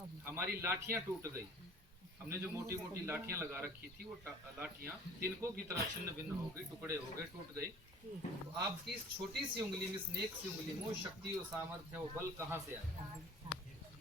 हमारी लाठियां टूट गई। हमने जो मोटी मोटी लाठियां लगा रखी थी वो लाठियां तिनकों की तरह छिन्न भिन्न हो गई, टुकड़े हो गए, टूट गई। तो आपकी इस छोटी सी उंगली में, इस नेक सी उंगली में वो शक्ति और सामर्थ्य, वो बल कहाँ से आया?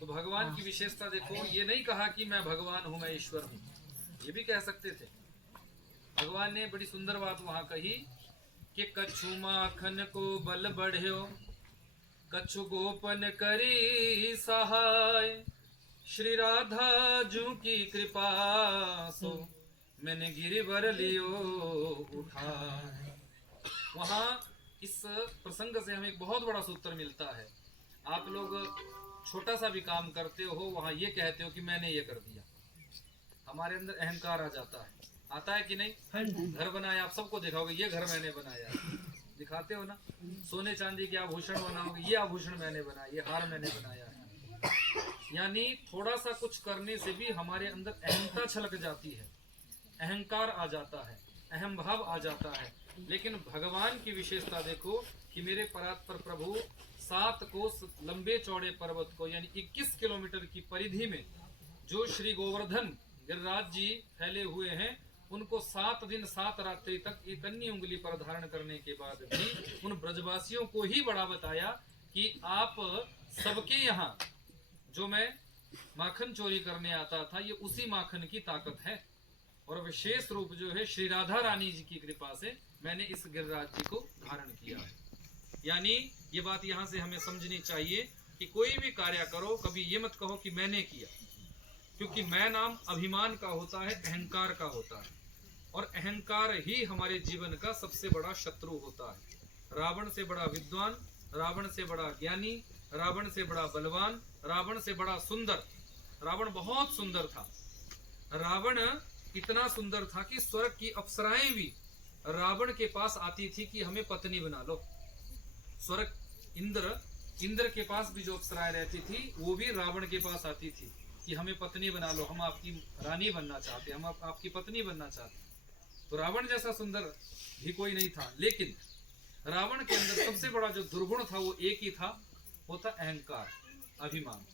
तो भगवान की विशेषता देखो, ये नहीं कहा कि मैं भगवान हूं, मैं ईश्वर हूं, ये भी कह सकते थे। भगवान ने बड़ी सुंदर बात वहां कही कि कछु माखन को बल बढ़्यो, कछु गोपन करी सहाय, श्री राधा जू की कृपा सो मैंने गिरिवर लियो उठाए। वहां इस प्रसंग से हमें एक बहुत बड़ा सूत्र मिलता है। आप लोग छोटा सा भी काम करते हो, वहां ये कहते हो कि मैंने ये कर दिया, हमारे अंदर अहंकार आ जाता है। आता है कि नहीं? घर बनाया, आप सबको देखा होगा, ये घर मैंने बनाया, दिखाते हो ना। सोने चांदी के आभूषण बनाओगे, ये आभूषण मैंने बनाया, ये हार मैंने बनाया है। यानी थोड़ा सा कुछ करने से भी हमारे अंदर अहंता छलक जाती है, अहंकार आ जाता है, अहम भाव आ जाता है। लेकिन भगवान की विशेषता देखो कि मेरे परात्पर प्रभु 7 कोस लंबे चौड़े पर्वत को, यानी 21 किलोमीटर की परिधि में जो श्री गोवर्धन गिरिराज जी फैले हुए हैं, उनको 7 दिन 7 रात्रि तक एक अन्य उंगली पर धारण करने के बाद भी उन ब्रजवासियों को ही बड़ा बताया कि आप सबके यहाँ जो मैं माखन चोरी करने आता था, ये उसी माखन की ताकत है। और विशेष रूप जो है श्री राधा रानी जी की कृपा से मैंने इस गिरिराज जी को धारण किया है। यानी ये बात यहाँ से हमें समझनी चाहिए कि कोई भी कार्य करो, कभी ये मत कहो कि मैंने किया, क्योंकि मैं नाम अभिमान का होता है, अहंकार का होता है, और अहंकार ही हमारे जीवन का सबसे बड़ा शत्रु होता है। रावण से बड़ा विद्वान, रावण से बड़ा ज्ञानी, रावण से बड़ा बलवान, रावण से बड़ा सुंदर। रावण बहुत सुंदर था। रावण इतना सुंदर था कि स्वर्ग की अप्सराएं भी रावण के पास आती थी कि हमें पत्नी बना लो। स्वर्ग इंद्र के पास भी जो अप्सराएं रहती थी, वो भी रावण के पास आती थी कि हमें पत्नी बना लो, हम आपकी रानी बनना चाहते, हम आपकी पत्नी बनना चाहते। तो रावण जैसा सुंदर भी कोई नहीं था। लेकिन रावण के अंदर सबसे बड़ा जो दुर्गुण था वो एक ही था, वो था अहंकार, अभिमान।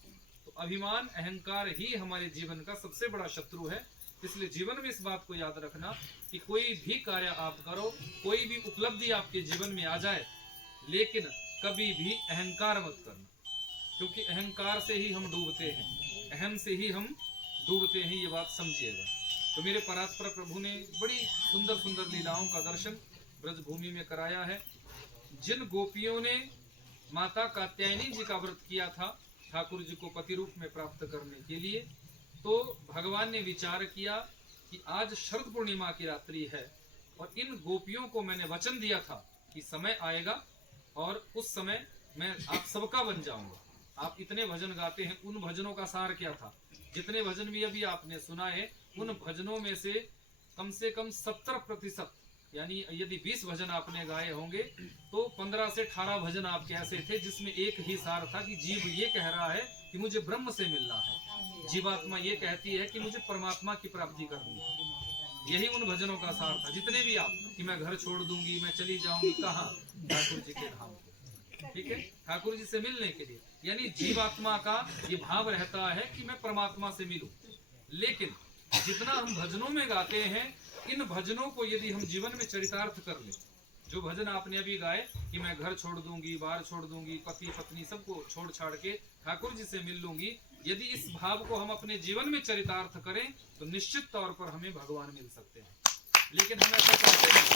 तो अभिमान, अहंकार ही हमारे जीवन का सबसे बड़ा शत्रु है। इसलिए जीवन में इस बात को याद रखना कि कोई भी कार्य आप करो, कोई भी उपलब्धि आपके जीवन में आ जाए, लेकिन कभी भी अहंकार मत करना, क्योंकि अहंकार से ही हम डूबते हैं, अहम से ही हम डूबते हैं, ये बात समझिएगा। तो मेरे परात्पर प्रभु ने बड़ी सुंदर सुंदर लीलाओं का दर्शन ब्रजभूमि में कराया है। जिन गोपियों ने माता कात्यायनी जी का व्रत किया था ठाकुर जी को पति रूप में प्राप्त करने के लिए, तो भगवान ने विचार किया कि आज शरद पूर्णिमा की रात्रि है और इन गोपियों को मैंने वचन दिया था कि समय आएगा और उस समय मैं आप सबका बन जाऊंगा। आप इतने भजन गाते हैं, उन भजनों का सार क्या था? जितने भजन भी अभी आपने सुना है, उन भजनों में से कम 70%, यानी यदि 20 भजन आपने गाए होंगे तो 15 से 18 भजन आपके ऐसे थे जिसमें एक ही सार था कि जीव ये कह रहा है कि मुझे ब्रह्म से मिलना है, जीवात्मा ये कहती है कि मुझे परमात्मा की प्राप्ति करनी है। यही उन भजनों का सार था। जितने भी आप कि मैं घर छोड़ दूंगी, मैं चली जाऊंगी, कहाँ? ठाकुर जी के धाम। ठीक है, ठाकुर जी से मिलने के लिए। यानी जीवात्मा का ये भाव रहता है कि मैं परमात्मा से मिलूं। लेकिन जितना हम भजनों में गाते हैं, इन भजनों को यदि हम जीवन में चरितार्थ कर ले, जो भजन आपने अभी गाए कि मैं घर छोड़ दूंगी, बार छोड़ दूंगी, पति पत्नी सबको छोड़ छाड़ के ठाकुर जी से मिल लूंगी, यदि इस भाव को हम अपने जीवन में चरितार्थ करें तो निश्चित तौर पर हमें भगवान मिल सकते हैं। लेकिन हम ऐसा करते नहीं,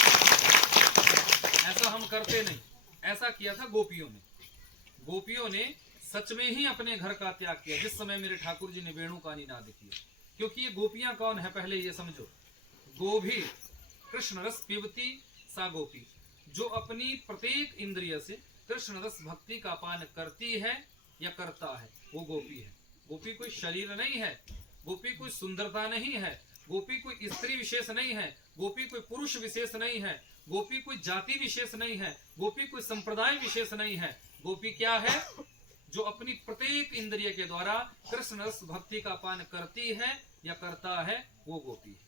ऐसा हम करते नहीं। ऐसा किया था गोपियों ने। गोपियों ने सच में ही अपने घर का त्याग किया जिस समय मेरे ठाकुर जी ने वेणु का निनाद किया। क्योंकि ये गोपियां कौन है, पहले ये समझो। गोभी कृष्ण रस पीवती सा गोपी, जो अपनी प्रत्येक इंद्रिय से कृष्ण रस भक्ति का पान करती है या करता है, वो गोपी है। गोपी कोई शरीर नहीं है, गोपी कोई सुंदरता नहीं है, गोपी कोई स्त्री विशेष नहीं है, गोपी कोई पुरुष विशेष नहीं है, गोपी कोई जाति विशेष नहीं है, गोपी कोई संप्रदाय विशेष नहीं है। गोपी क्या है? जो अपनी प्रत्येक इंद्रिय के द्वारा कृष्ण रस भक्ति का पान करती है या करता है, वो गोपी है।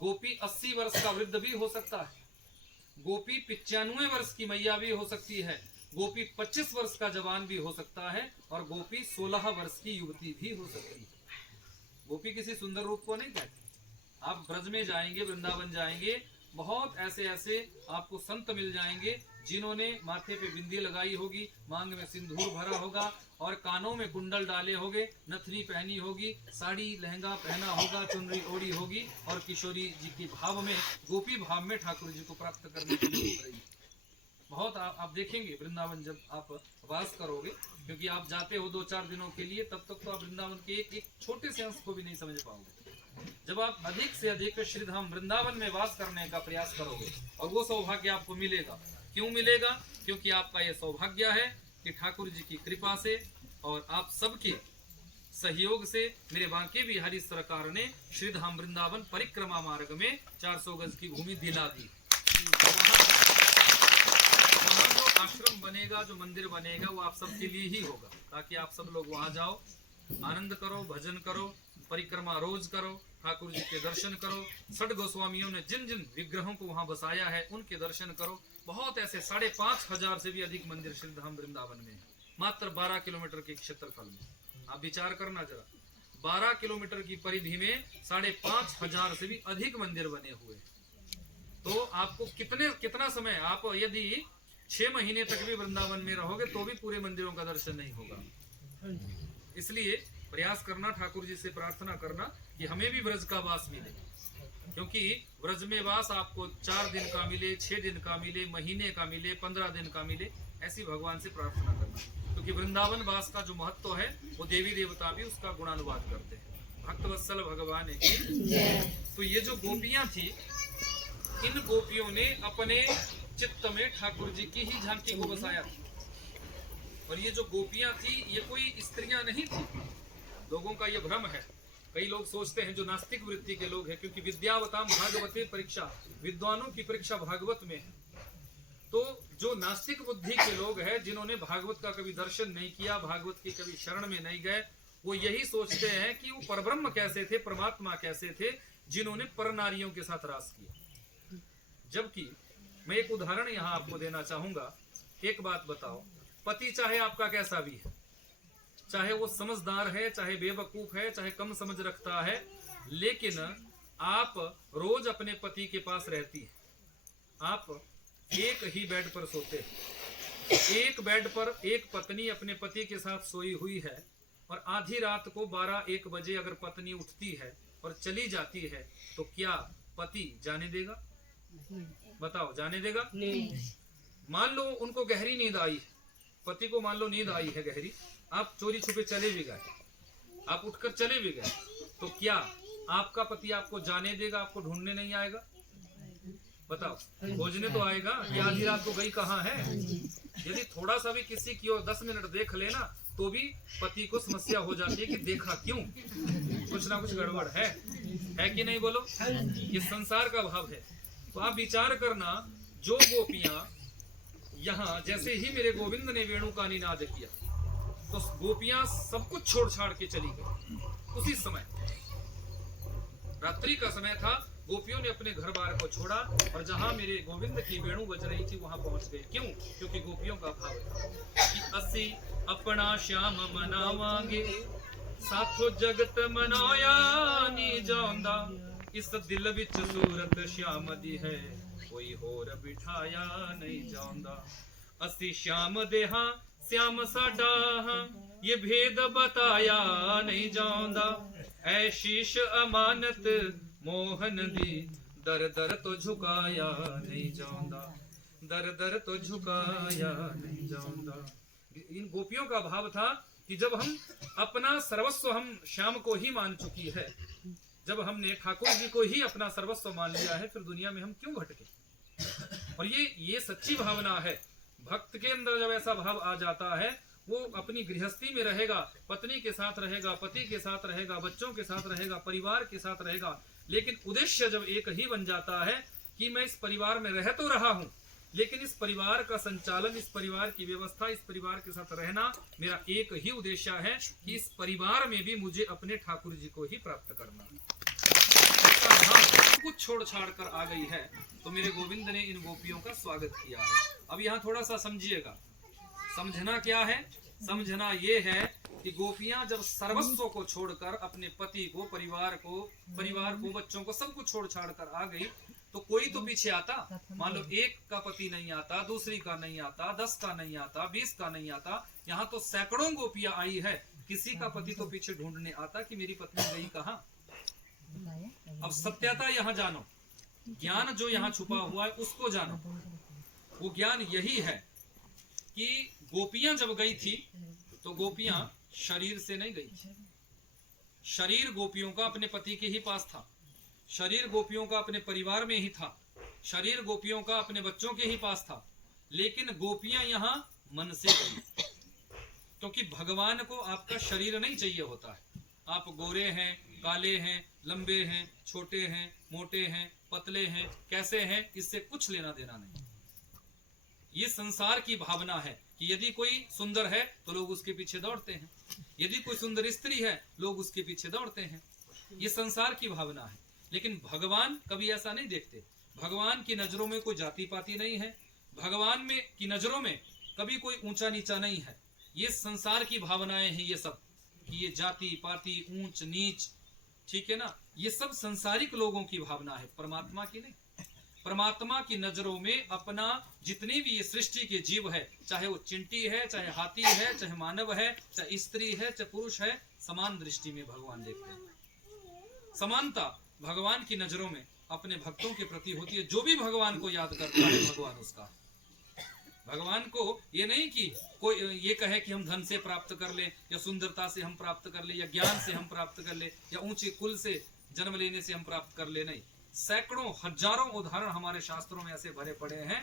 गोपी 80 वर्ष का वृद्ध भी हो सकता है, गोपी 95 वर्ष की मैया भी हो सकती है, गोपी 25 वर्ष का जवान भी हो सकता है और गोपी 16 वर्ष की युवती भी हो सकती है। गोपी किसी सुंदर रूप को नहीं कहती। आप ब्रज में जाएंगे, वृंदावन जाएंगे, बहुत ऐसे ऐसे आपको संत मिल जाएंगे जिन्होंने माथे पे बिंदी लगाई होगी, मांग में सिंदूर भरा होगा और कानों में कुंडल डाले होंगे, नथनी पहनी होगी, साड़ी लहंगा पहना होगा, चुनरी ओढ़ी होगी और किशोरी जी की भाव में, गोपी भाव में ठाकुर जी को प्राप्त करने के लिए उठ रही है। बहुत आप देखेंगे वृंदावन जब आप वास करोगे, क्योंकि आप जाते हो 2-4 दिनों के लिए, तब तक तो आप वृंदावन के एक छोटे से अंश को भी नहीं समझ पाओगे। जब आप अधिक से अधिक श्रीधाम वृंदावन में वास करने का प्रयास करोगे और वो सौभाग्य आपको मिलेगा। क्यों मिलेगा? क्योंकि आपका ये सौभाग्य है कि ठाकुर जी की कृपा से और आप सबके सहयोग से मेरे बांके बिहारी सरकार ने श्रीधाम वृंदावन परिक्रमा मार्ग में 400 गज की भूमि दिला दी। वहाँ जो आश्रम बनेगा, जो मंदिर बनेगा, वो आप सबके लिए ही होगा, ताकि आप सब लोग वहाँ जाओ, आनंद करो, भजन करो, परिक्रमा रोज करो, ठाकुर जी के दर्शन करो। षड गोस्वामियों ने जिन जिन विग्रहों को वहां बसाया है उनके दर्शन करो। बहुत ऐसे 5,500 से भी अधिक मंदिर श्रीधाम वृंदावन में है, मात्र 12 किलोमीटर के क्षेत्रफल में। आप विचार करना जरा, 12 किलोमीटर की परिधि में 5,500 से भी अधिक मंदिर बने हुए। तो आपको कितना समय, आप यदि 6 महीने तक भी वृंदावन में रहोगे तो भी पूरे मंदिरों का दर्शन नहीं होगा। इसलिए प्रयास करना, ठाकुर जी से प्रार्थना करना कि हमें भी ब्रज का वास मिले, क्योंकि ब्रज में वास आपको 4 दिन का मिले, 6 दिन का मिले, महीने का मिले, 15 दिन का मिले, ऐसी भगवान से प्रार्थना करना। क्योंकि वृंदावन वास का जो महत्व है वो देवी देवता भी उसका गुणानुवाद करते हैं। भक्तवत्सल भगवान की। तो ये जो गोपियां थी, इन गोपियों ने अपने चित्त में ठाकुर जी की ही झांकी को बसाया था। और ये जो गोपियां थी, ये कोई स्त्रियां नहीं थी। लोगों का ये भ्रम है, कई लोग सोचते हैं, जो नास्तिक वृत्ति के लोग हैं, क्योंकि विद्यावताम भागवते परीक्षा, विद्वानों की परीक्षा भागवत में है। तो जो नास्तिक बुद्धि के लोग हैं, जिन्होंने भागवत का कभी दर्शन नहीं किया, भागवत की कभी शरण में नहीं गए, वो यही सोचते हैं कि वो परब्रह्म कैसे थे, परमात्मा कैसे थे, जिन्होंने पर नारियों के साथ रास किया। जबकि मैं एक उदाहरण यहाँ आपको देना चाहूंगा। एक बात बताओ, पति चाहे आपका कैसा भी है, चाहे वो समझदार है, चाहे बेवकूफ है, चाहे कम समझ रखता है, लेकिन आप रोज अपने पति के पास रहती है, आप एक ही बेड पर सोते हैं। एक बेड पर एक पत्नी अपने पति के साथ सोई हुई है और आधी रात को 12-1 बजे अगर पत्नी उठती है और चली जाती है, तो क्या पति जाने देगा? बताओ, जाने देगा? नहीं। मान लो उनको गहरी नींद आई, पति को मान लो नींद आई है गहरी, आप चोरी छुपे चले भी गए, आप उठकर चले भी गए, तो क्या आपका पति आपको जाने देगा? आपको ढूंढने नहीं आएगा? बताओ, खोजने तो आएगा कि आधी रात को गई कहाँ है। यदि थोड़ा सा भी किसी की ओर 10 मिनट देख लेना, तो भी पति को समस्या हो जाती है कि देखा क्यों, कुछ ना कुछ गड़बड़ है कि नहीं? बोलो, ये संसार का भाव है। तो आप विचार करना, जो गोपियां यहाँ जैसे ही मेरे गोविंद ने वेणु का निनाद किया, तो गोपियां सब कुछ छोड़ छाड़ के चली गई। उसी समय रात्रि का समय था, गोपियों ने अपने घर बार को छोड़ा और जहां मेरे गोविंद की वेणु बज रही थी वहां पहुंच गए। क्यों? क्योंकि गोपियों का भाव था कि असी अपना श्याम मनावांगे, साथो जगत मनाया नी जांदा, इस दिल विच सूरत श्याम दी है, कोई होर बिठाया नहीं जांदा। असी श्याम देहा श्याम साडा, ये भेद बताया नहीं जांदा, ऐ शीश अमानत मोहन दी, दर दर तो झुकाया नहीं जांदा, दर दर तो झुकाया नहीं जांदा। इन गोपियों का भाव था कि जब हम अपना सर्वस्व हम श्याम को ही मान चुकी है, जब हमने ठाकुर जी को ही अपना सर्वस्व मान लिया है, फिर दुनिया में हम क्यों भटके। और ये सच्ची भावना है। भक्त के अंदर जब ऐसा भाव आ जाता है, वो अपनी गृहस्थी में रहेगा, पत्नी के साथ रहेगा, पति के साथ रहेगा, बच्चों के साथ रहेगा, परिवार के साथ रहेगा, लेकिन उद्देश्य जब एक ही बन जाता है कि मैं इस परिवार में रह तो रहा हूं, लेकिन इस परिवार का संचालन, इस परिवार की व्यवस्था, इस परिवार के साथ रहना, मेरा एक ही उद्देश्य है कि इस परिवार में भी मुझे अपने ठाकुर जी को ही प्राप्त करना। कुछ छोड़ छाड़ कर आ गई है, तो मेरे गोविंद ने इन गोपियों का स्वागत किया है। अब यहाँ थोड़ा सा समझिएगा, समझना क्या है? समझना ये है कि गोपियां जब सर्वस्व को छोड़कर अपने पति को, परिवार को, बच्चों को, सब कुछ छोड़ छाड़ कर आ गई, तो कोई तो पीछे आता। मान लो एक का पति नहीं आता, दूसरी का नहीं आता, 10 का नहीं आता, 20 का नहीं आता, यहाँ तो सैकड़ों गोपियां आई है। किसी का पति तो पीछे ढूंढने आता कि मेरी पत्नी गई कहाँ। अब सत्यता यहाँ जानो, ज्ञान जो यहाँ छुपा हुआ है उसको जानो। वो ज्ञान यही है कि गोपियां जब गई थी तो गोपियां शरीर से नहीं गई। शरीर गोपियों का अपने पति के ही पास था, शरीर गोपियों का अपने परिवार में ही था, शरीर गोपियों का अपने बच्चों के ही पास था। लेकिन गोपियां यहाँ मन से गई, क्योंकि भगवान को आपका शरीर नहीं चाहिए होता है। आप गोरे हैं, काले हैं, लंबे हैं, छोटे हैं, मोटे हैं, पतले हैं, कैसे हैं, इससे कुछ लेना देना नहीं। ये संसार की भावना है कि यदि कोई सुंदर है तो लोग उसके पीछे दौड़ते हैं, यदि कोई सुंदर स्त्री है लोग उसके पीछे दौड़ते हैं। ये संसार की भावना है। लेकिन भगवान कभी ऐसा नहीं देखते। भगवान की नजरों में कोई जाति पाति नहीं है, भगवान में की नजरों में कभी कोई ऊंचा नीचा नहीं है। ये संसार की भावनाएं हैं ये सब, कि ये जाति पाति, ऊंच नीच, ठीक है ना, ये सब संसारिक लोगों की भावना है, परमात्मा की नहीं। परमात्मा की नजरों में अपना जितनी भी ये सृष्टि के जीव है, चाहे वो चिंटी है, चाहे हाथी है, चाहे मानव है, चाहे स्त्री है, चाहे पुरुष है, समान दृष्टि में भगवान देखते हैं। समानता भगवान की नजरों में अपने भक्तों के प्रति होती है। जो भी भगवान को याद करता है भगवान उसका। भगवान को ये नहीं कि कोई ये कहे कि हम धन से प्राप्त कर ले, या सुंदरता से हम प्राप्त कर ले, या ज्ञान से हम प्राप्त कर ले, या ऊंचे कुल से जन्म लेने से हम प्राप्त कर ले। नहीं, सैकड़ों हजारों उदाहरण हमारे शास्त्रों में ऐसे भरे पड़े हैं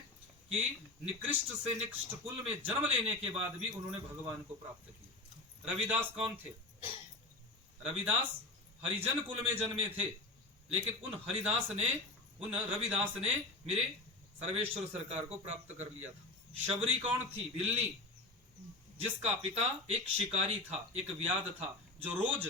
कि निकृष्ट से निकृष्ट कुल में जन्म लेने के बाद भी उन्होंने भगवान को प्राप्त किया। रविदास कौन थे? रविदास हरिजन कुल में जन्मे थे, लेकिन उन रविदास ने मेरे सर्वेश्वर सरकार को प्राप्त कर लिया था। शबरी कौन थी? बिल्ली, जिसका पिता एक शिकारी था, एक व्याध था, जो रोज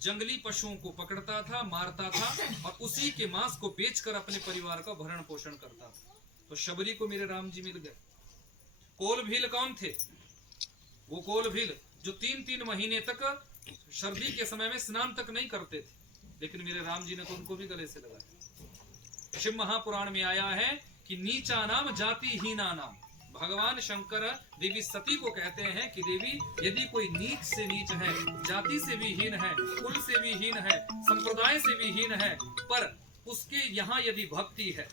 जंगली पशुओं को पकड़ता था, मारता था और उसी के मांस को बेचकर अपने परिवार का भरण पोषण करता था। तो शबरी को मेरे राम जी मिल गए। कोल भील कौन थे? वो कोल भील जो 3-3 महीने तक सर्दी के समय में स्नान तक नहीं करते थे, लेकिन मेरे राम जी ने तो उनको भी गले से लगाया। शिव महापुराण में आया है कि नीचा नाम जाति हीना नाम। भगवान शंकर देवी सती को कहते हैं कि देवी, यदि कोई नीच से नीच है, जाति से भी हीन है, कुल से भी हीन है, संप्रदाय से भी हीन है, पर उसके यहाँ यदि भक्ति है,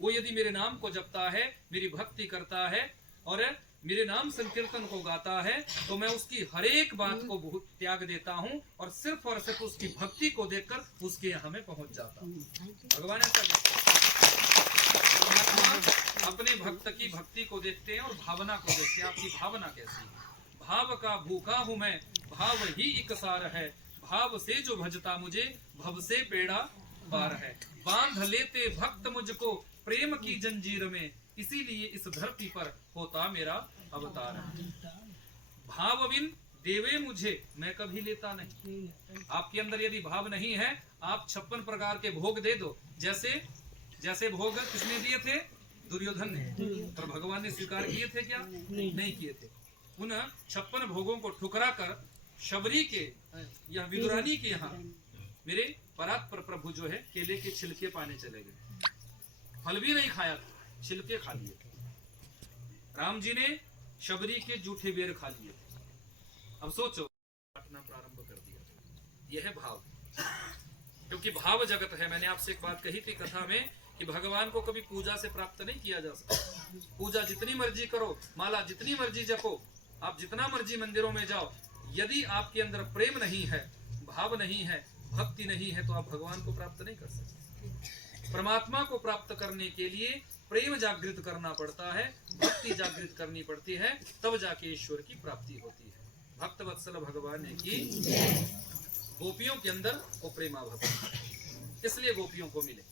वो यदि मेरे नाम को जपता है, मेरी भक्ति करता है और मेरे नाम संकीर्तन को गाता है, तो मैं उसकी हर एक बात को बहुत त्याग देता हूँ और सिर्फ उसकी भक्ति को देखकर उसके यहाँ में पहुंच जाता हूँ। भगवान ऐसा अपने भक्त की भक्ति को देखते हैं और भावना को देखते हैं। आपकी भावना कैसी है? भाव का भूखा हूं मैं, भाव ही एक सार है, भाव से जो भजता मुझे, भव से पेड़ा पार है। बांध लेते भक्त मुझको प्रेम की जंजीर में, इसीलिए इस धरती पर होता मेरा अवतार है। भाव बिन देवे मुझे, मैं कभी लेता नहीं। आपके अंदर यदि भाव नहीं है, आप 56 प्रकार के भोग दे दो। जैसे भोग किसने दिए थे? दुर्योधन ने। पर भगवान ने स्वीकार किए थे क्या? नहीं किए थे। उन 56 भोगों को ठुकरा कर शबरी के या विदुरानी के यहाँ मेरे परात्पर प्रभु जो है केले के छिलके पाने चले गए। फल भी नहीं खाया था, छिलके खा लिए थे। राम जी ने शबरी के जूठे बेर खा लिए थे। अब सोचो, काटना प्रारंभ कर दिया। यह है भाव, क्योंकि भाव जगत है। मैंने आपसे एक बात कही थी कथा में कि भगवान को कभी पूजा से प्राप्त नहीं किया जा सकता। पूजा जितनी मर्जी करो, माला जितनी मर्जी जपो, आप जितना मर्जी मंदिरों में जाओ, यदि आपके अंदर प्रेम नहीं है, भाव नहीं है, भक्ति नहीं है, तो आप भगवान को प्राप्त नहीं कर सकते। परमात्मा को प्राप्त करने के लिए प्रेम जागृत करना पड़ता है, भक्ति जागृत करनी पड़ती है, तब जाके ईश्वर की प्राप्ति होती है। भक्त वत्सल भगवान ने की गोपियों के अंदर वो प्रेमा भक्ति, इसलिए गोपियों को मिले।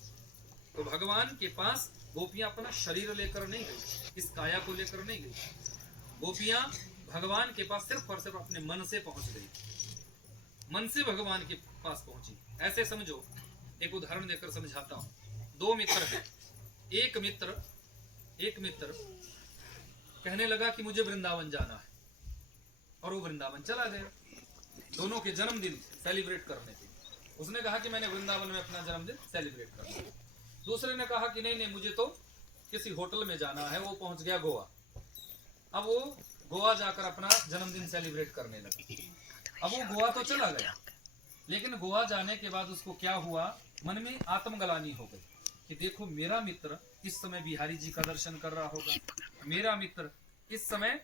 तो भगवान के पास गोपियां अपना शरीर लेकर नहीं गई, इस काया को लेकर नहीं गई। गोपियां भगवान के पास सिर्फ और सिर्फ अपने मन से पहुंच गई, मन से भगवान के पास पहुंची। ऐसे समझो, एक उदाहरण देकर समझाता हूं। 2 मित्र हैं। एक मित्र कहने लगा कि मुझे वृंदावन जाना है, और वो वृंदावन चला गया दोनों के जन्मदिन सेलिब्रेट करने के लिए। उसने कहा कि मैंने वृंदावन में अपना जन्मदिन सेलिब्रेट करना है। दूसरे ने कहा कि नहीं नहीं, मुझे तो किसी होटल में जाना है। वो पहुंच गया गोवा। अब वो गोवा जाकर अपना जन्मदिन सेलिब्रेट करने लगा। अब वो गोवा तो चला गया, लेकिन गोवा जाने के बाद उसको क्या हुआ, मन में आत्मग्लानि हो गई कि देखो मेरा मित्र इस समय बिहारी जी का दर्शन कर रहा होगा, मेरा मित्र इस समय